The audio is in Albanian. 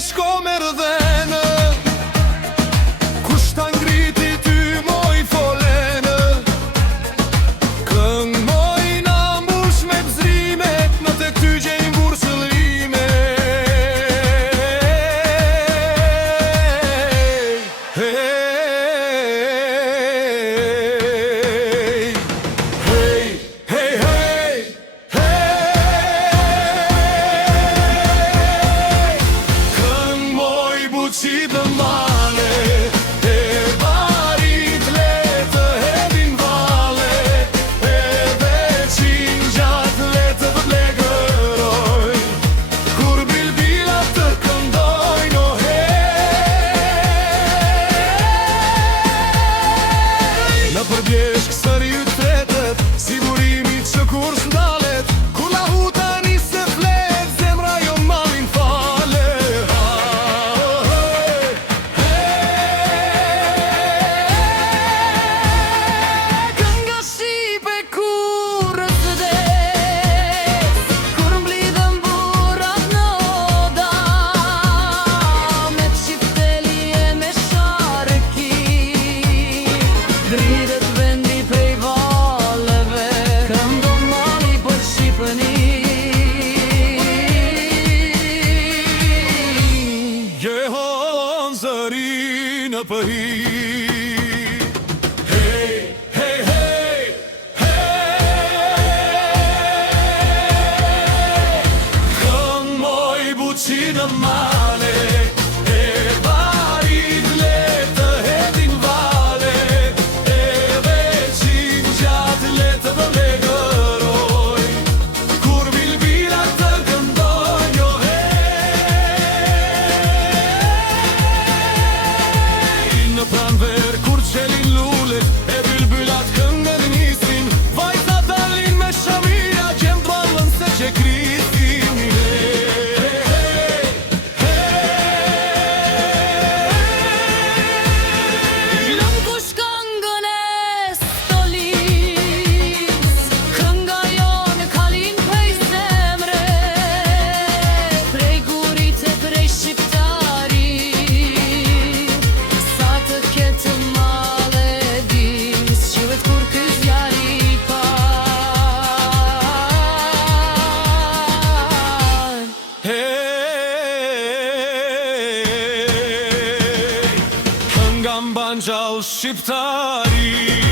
shko me rëdhenë, kush ta ngriti ty moj folene. Këng moj na mbush me bzrimet, në tek ty gjejmë bursëllime. Si dhe male, e barit le të hedhin vale, edhe qingjat le të vlegëroj, kur bilbilat të këndojnë, o hej. Në përbjeshk sëri u tretet, si burimi që kur s'ndalet, kur la huta nisë flet, zemra jo malin fale. Dritet vendi prej valeve, këndon mali për Shqipëni. Jehon zëri në pëhi. Hey, hey, hey, hey. Këng moj buqi në male, e barit le të hedhin vale, edhe qingjat le të vlegëroj, kur bilbilat të këndojnë, o hej. Në pranver kur qelin lullet, e bilbilat këngën nisin, vajza dalin me shamira, gjem dvallën se që krisin. Lëm kush këngën e stolis, kënga jonë kalin prej zemre, prej gurit e prej shqiptari, sa të ketë male dis, qivet kur ky zjari pa. Hey, kënga mban gjallë shqiptari.